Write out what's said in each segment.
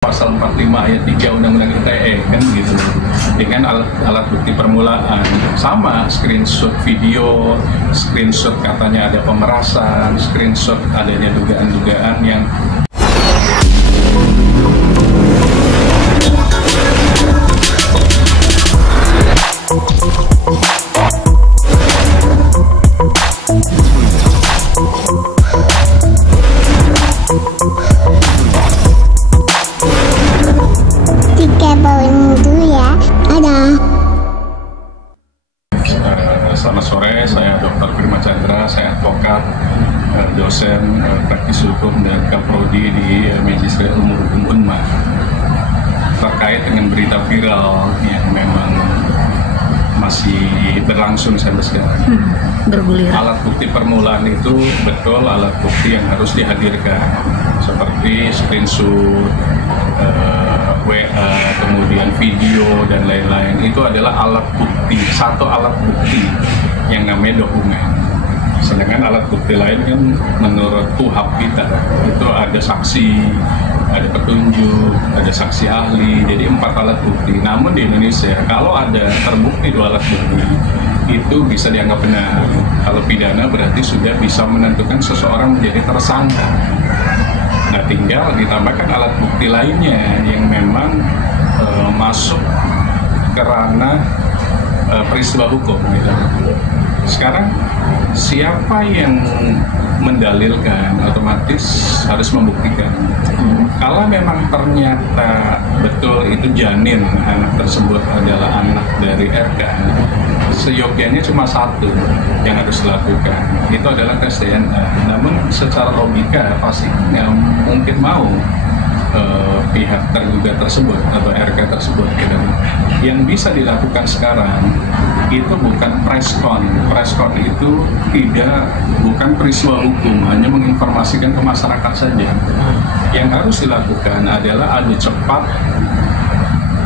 Pasal 45 ayat 3 Undang-Undang ITE kan gitu, dengan alat bukti permulaan sama, screenshot video, screenshot katanya ada pemerasan, screenshot adanya dugaan-dugaan yang Selamat sore, saya Dr. Firman Chandra, saya advokat, dosen praktis hukum dan kaprodi di Magistra Ilmu Hukum Unmar. Terkait dengan berita viral yang memang masih berlangsung sampai sekarang. Bergulir. Alat bukti permulaan itu betul alat bukti yang harus dihadirkan, seperti screenshot, WA, kemudian video dan lain-lain. Itu adalah alat bukti, satu alat bukti yang namanya dokumen. Sedangkan alat bukti lain kan menurut KUHP kita itu ada saksi, ada petunjuk, ada saksi ahli, jadi 4 alat bukti. Namun di Indonesia kalau ada terbukti 2 alat bukti itu bisa dianggap benar. Kalau pidana berarti sudah bisa menentukan seseorang menjadi tersangka. Nah, tinggal ditambahkan alat bukti lainnya yang memang masuk ke ranah peristiwa hukum gitu. Sekarang siapa yang mendalilkan otomatis harus membuktikan. Kalau memang ternyata betul itu janin anak tersebut adalah anak dari RK, seyogyanya cuma satu yang harus dilakukan, itu adalah tes DNA. Namun secara logika pasti nggak mungkin mau pihak tergugat tersebut atau RK tersebut gitu. Yang bisa dilakukan sekarang itu bukan preskon. Preskon itu bukan peristiwa hukum, hanya menginformasikan ke masyarakat saja. Yang harus dilakukan adalah adu cepat,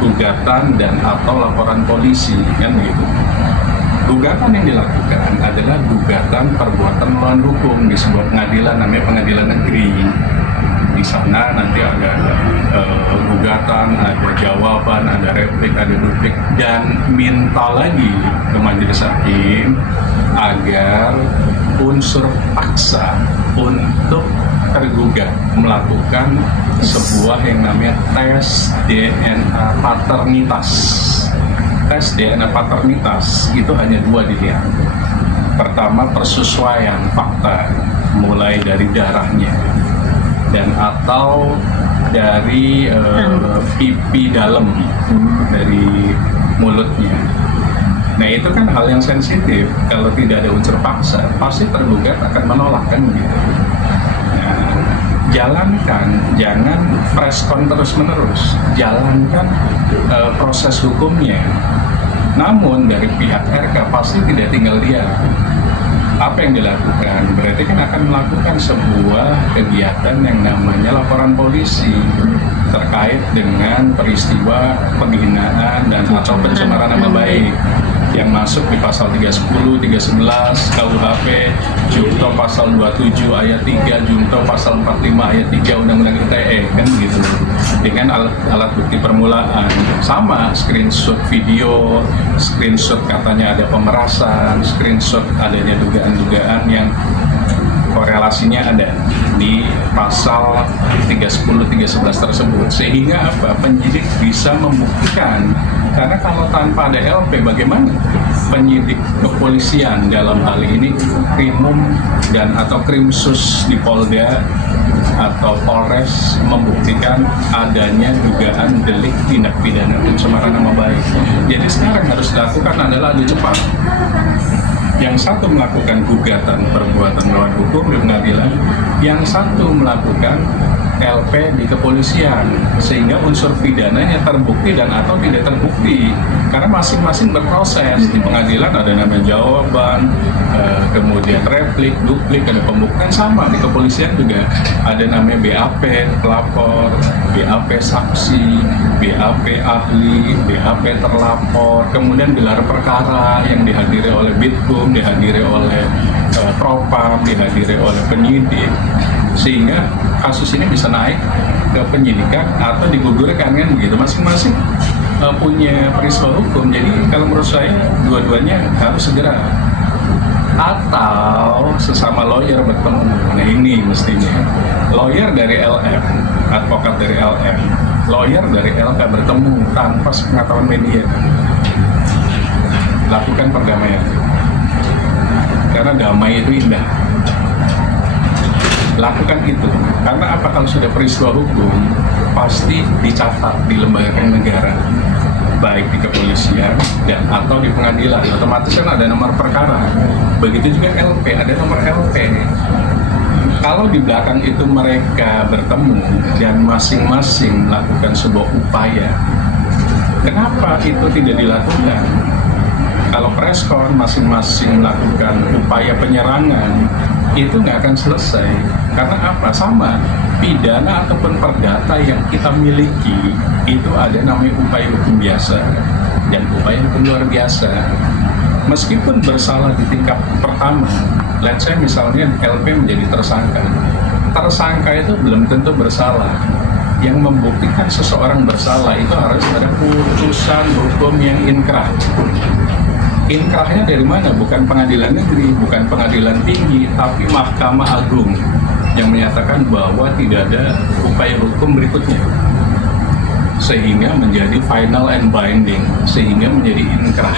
gugatan dan atau laporan polisi kan gitu. Gugatan yang dilakukan adalah gugatan perbuatan melawan hukum di sebuah pengadilan, namanya pengadilan negeri. Di sana nanti ada gugatan, ada jawaban, ada replik, ada duplik, dan minta lagi ke majelis hakim agar unsur paksa untuk tergugat melakukan sebuah yang namanya tes DNA paternitas. Tes DNA paternitas itu hanya 2 dilihat. Pertama, persesuaian fakta mulai dari darahnya dan atau dari pipi dalam dari mulutnya. Nah, itu kan hal yang sensitif. Kalau tidak ada unsur paksa, pasti tergugat akan menolak kan gitu. Nah, jalankan, jangan preskon terus-menerus. Jalankan proses hukumnya. Namun dari pihak RK pasti tidak tinggal diam. Apa yang dilakukan? Berarti kan akan melakukan sebuah kegiatan yang namanya laporan polisi terkait dengan peristiwa penghinaan dan atau pencemaran nama baik yang masuk di pasal 310, 311 KUHP, junto pasal 27 ayat 3, junto pasal 45 ayat 3 Undang-Undang ITE kan gitu. Dengan alat bukti permulaan sama, screenshot video, screenshot katanya ada pemerasan, screenshot adanya dugaan-dugaan yang korelasinya ada di pasal 310, 311 tersebut. Sehingga apa? Penyidik bisa membuktikan. Karena kalau tanpa ada LP, bagaimana penyidik kepolisian dalam hal ini Krimum dan atau Krimsus di Polda atau Polres membuktikan adanya dugaan delik tindak pidana pencemaran nama baik. Jadi sekarang harus dilakukan adalah adu cepat. Yang satu melakukan gugatan perbuatan melawan hukum di pengadilan, yang satu melakukan LP di kepolisian, sehingga unsur pidananya terbukti dan atau tidak terbukti, karena masing-masing berproses. Di pengadilan ada namanya jawaban, kemudian replik, duplik, ada pembuktian. Sama di kepolisian juga ada namanya BAP pelapor, BAP saksi, BAP ahli, BAP terlapor, kemudian gelar perkara yang dihadiri oleh Bitkum, dihadiri oleh Propam, dihadiri oleh penyidik, sehingga kasus ini bisa naik ke penyidikan atau digugurkan kan begitu, masing-masing punya peristiwa hukum. Jadi kalau menurut saya dua-duanya harus segera, atau sesama lawyer bertemu. Nah ini mestinya lawyer dari LM, advokat dari LM, lawyer dari LK bertemu tanpa pengetahuan media, lakukan perdamaian karena damai itu indah. Lakukan itu karena apa? Kalau sudah peristiwa hukum pasti dicatat di lembaga negara, baik di kepolisian dan atau di pengadilan, otomatis kan ada nomor perkara. Begitu juga LP, ada nomor LP. Kalau di belakang itu mereka bertemu dan masing-masing melakukan sebuah upaya, kenapa itu tidak dilakukan? Kalau preskon masing-masing melakukan upaya penyerangan, itu nggak akan selesai. Karena apa? Sama pidana ataupun perdata yang kita miliki itu ada namanya upaya hukum biasa dan upaya hukum luar biasa. Meskipun bersalah di tingkat pertama, let's say misalnya LP menjadi tersangka, tersangka itu belum tentu bersalah. Yang membuktikan seseorang bersalah itu harus ada putusan hukum yang inkrah. Inkrahnya dari mana? Bukan pengadilan negeri, bukan pengadilan tinggi, tapi Mahkamah Agung yang menyatakan bahwa tidak ada upaya hukum berikutnya, sehingga menjadi final and binding, sehingga menjadi inkrah.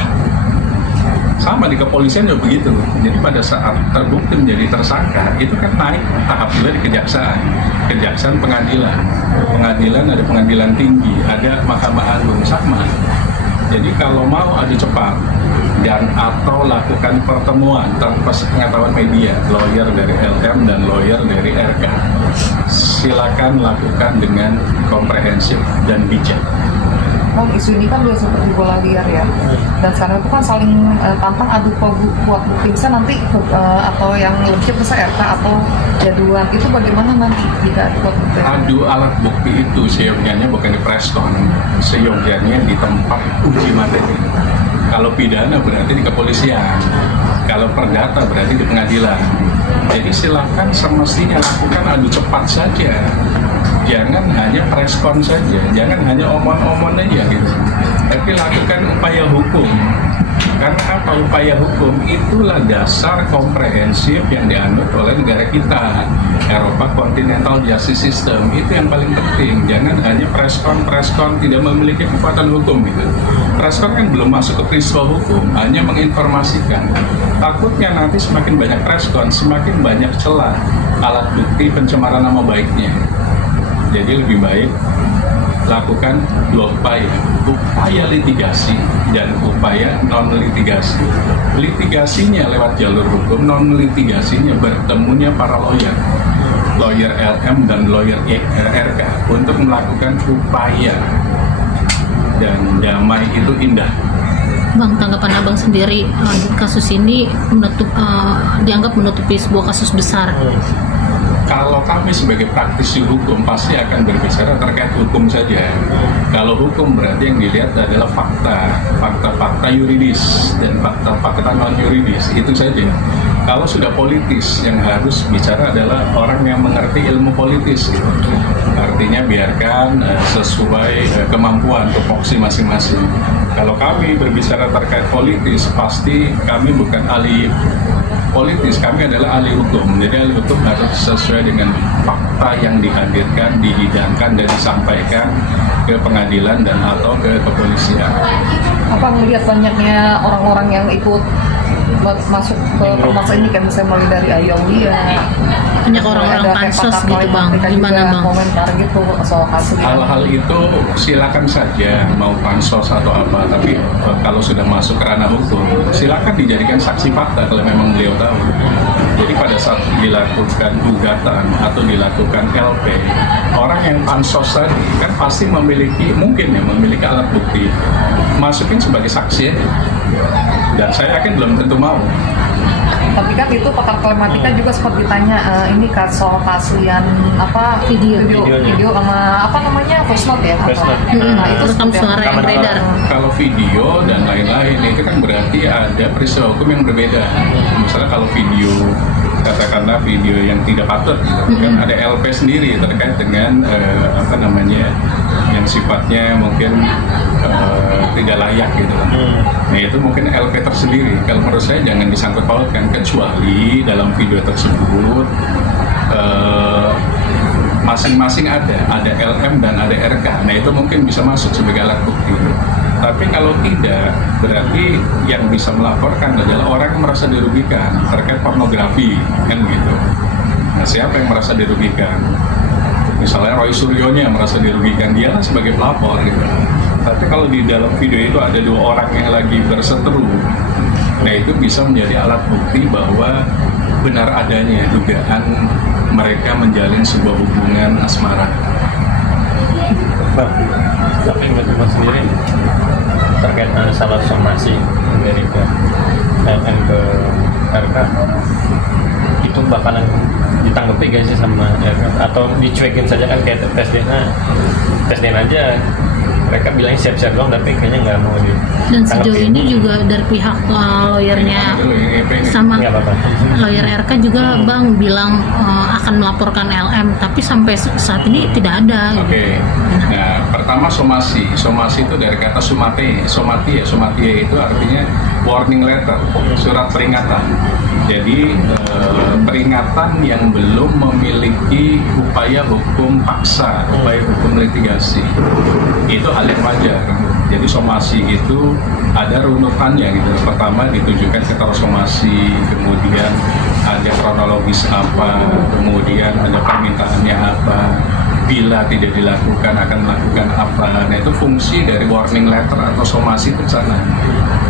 Sama di kepolisian juga begitu. Jadi pada saat terbukti menjadi tersangka, itu kan naik tahap juga di kejaksaan pengadilan. Pengadilan ada pengadilan tinggi, ada Mahkamah Agung, sama. Jadi kalau mau adu cepat dan atau lakukan pertemuan tanpa pengetahuan media, lawyer dari LM dan lawyer dari RK, silakan lakukan dengan komprehensif dan bijak. Isu ini kan udah seperti bola liar ya, dan sekarang itu kan saling tantang adu kuat bukti, bisa nanti atau yang lebih besar RK atau jaduan, itu bagaimana nanti jika kuat bukti? Adu alat bukti itu seyogyanya bukan di preskon, seyogyanya di tempat uji materi. Kalau pidana berarti di kepolisian, kalau perdata berarti di pengadilan. Jadi silakan semestinya lakukan adu cepat saja. Jangan hanya preskon saja, jangan hanya omong-omong aja gitu. Tapi lakukan upaya hukum. Karena apa? Upaya hukum itulah dasar komprehensif yang dianut oleh negara kita, Eropa Continental Justice System. Itu yang paling penting. Jangan hanya preskon tidak memiliki kekuatan hukum gitu. Preskon kan belum masuk ke peristiwa hukum, hanya menginformasikan. Takutnya nanti semakin banyak preskon, semakin banyak celah alat bukti pencemaran nama baiknya. Jadi lebih baik lakukan dua upaya litigasi dan upaya non-litigasi. Litigasinya lewat jalur hukum, non-litigasinya bertemunya para lawyer LM dan lawyer RK untuk melakukan upaya, dan damai itu indah. Bang, tanggapan Abang sendiri, kasus ini dianggap menutupi sebuah kasus besar. Kalau kami sebagai praktisi hukum pasti akan berbicara terkait hukum saja. Kalau hukum berarti yang dilihat adalah fakta yuridis dan fakta non yuridis, itu saja. Kalau sudah politis, yang harus bicara adalah orang yang mengerti ilmu politis. Artinya biarkan sesuai kemampuan tupoksi masing-masing. Kalau kami berbicara terkait politis, pasti kami bukan ahli politis, kami adalah ahli hukum. Jadi ahli hukum harus sesuai dengan fakta yang dihadirkan, dihidangkan dan disampaikan ke pengadilan dan atau ke kepolisian. Apa melihat banyaknya orang-orang yang ikut masuk ke permasa ini, kan misalnya mulai dari Ayaulia, banyak orang-orang pansos gitu Bang, gimana Bang? Komentar gitu soal kasus. Hal-hal itu silakan saja, mau pansos atau apa, tapi kalau sudah masuk ke ranah hukum, silakan dijadikan saksi fakta kalau memang beliau tahu. Jadi pada saat dilakukan gugatan atau dilakukan LP, orang yang pansos tadi kan pasti memiliki alat bukti, masukin sebagai saksi aja. Dan saya yakin belum tentu mau. Tapi kan itu pakar telematika juga sempat ditanya ini kan soal keaslian apa video sama apa namanya voice note ya. Nah, itu rekam suara yang beredar. Kalau video dan lain-lain itu kan berarti ada peristiwa hukum yang berbeda. Misalnya kalau video katakanlah video yang tidak patut gitu. Kan ada LP sendiri terkait dengan yang sifatnya mungkin tidak layak gitu. Nah itu mungkin LP tersendiri. Kalau menurut saya jangan disangkut pautkan, kecuali dalam video tersebut masing-masing ada LM dan ada RK. Nah itu mungkin bisa masuk sebagai alat bukti. Tapi kalau tidak, berarti yang bisa melaporkan adalah orang yang merasa dirugikan terkait pornografi, kan gitu. Nah, siapa yang merasa dirugikan? Misalnya Roy Suryonya yang merasa dirugikan, dia lah sebagai pelapor gitu. Tapi kalau di dalam video itu ada 2 orang yang lagi berseteru, nah itu bisa menjadi alat bukti bahwa benar adanya dugaan mereka menjalin sebuah hubungan asmara. Bang, tapi menurut sendiri terkait masalah somasi dari ke LM ke RK itu bakalan ditanggapi gak sih sama RK atau dicuekin saja kan kayak tes DNA aja mereka bilangnya siap-siap doang tapi kayaknya nggak mau dan sejauh ini juga dari pihak lawyernya sama lawyer RK juga Bang bilang akan melaporkan LM tapi sampai saat ini tidak ada. Oke. Nah pertama somasi itu dari kata somati itu artinya warning letter, surat peringatan. Jadi peringatan yang belum memiliki upaya hukum paksa, upaya hukum litigasi, itu hal yang wajar. Jadi somasi itu ada runutannya gitu. Pertama ditujukan ke somasi, kemudian ada kronologis apa, kemudian ada permintaannya apa, bila tidak dilakukan akan melakukan apa. Nah itu fungsi dari warning letter atau somasi itu sana.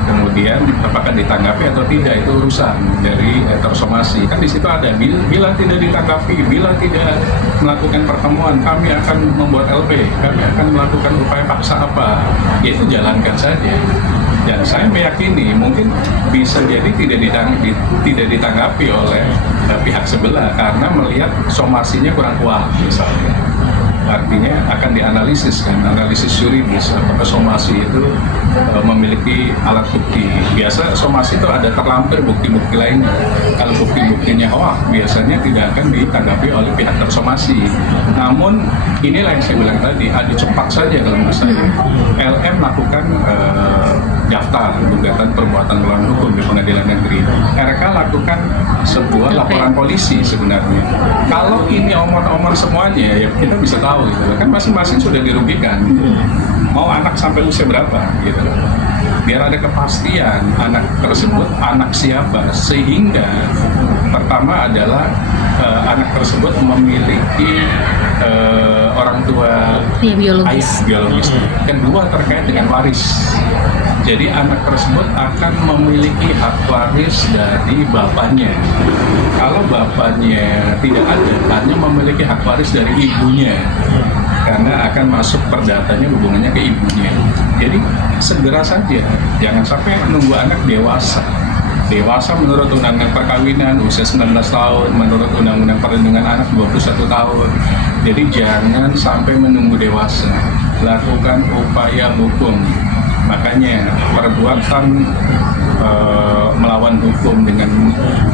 Kemudian apakah ditanggapi atau tidak itu urusan dari letter somasi. Kan di situ ada bila tidak ditanggapi, bila tidak melakukan pertemuan, kami akan membuat LP, kami akan melakukan upaya paksa apa. Ya itu jalankan saja. Dan saya meyakini mungkin bisa jadi tidak ditanggapi oleh pihak sebelah karena melihat somasinya kurang kuat misalnya. Artinya akan dianalisis kan, analisis yuridis apakah somasi itu memiliki alat bukti. Biasa somasi itu ada terlampir bukti-bukti lainnya. Kalau bukti-buktinya hoak biasanya tidak akan ditanggapi oleh pihak tersomasi. Namun inilah yang saya bilang tadi, adu cepat saja kalau menurut saya. LM melakukan daftar gugatan perbuatan melawan hukum di pengadilan negeri. RK lakukan sebuah laporan polisi sebenarnya. Kalau ini omor-omor semuanya ya kita bisa tahu gitu. Kan masing-masing sudah dirugikan. Mau anak sampai usia berapa gitu. Biar ada kepastian anak tersebut anak siapa, sehingga pertama adalah anak tersebut memiliki orang tua biologis. Kedua terkait dengan waris. Jadi anak tersebut akan memiliki hak waris dari bapaknya. Kalau bapaknya tidak ada, hanya memiliki hak waris dari ibunya. Karena akan masuk perdatanya hubungannya ke ibunya. Jadi segera saja, jangan sampai menunggu anak dewasa. Dewasa menurut Undang-Undang Perkawinan usia 19 tahun, menurut Undang-Undang Perlindungan Anak 21 tahun. Jadi jangan sampai menunggu dewasa. Lakukan upaya hukum. Makanya perbuatan melawan hukum dengan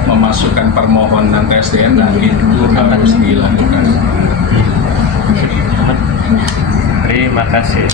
memasukkan permohonan tes DNA itu harus dilakukan. Terima kasih.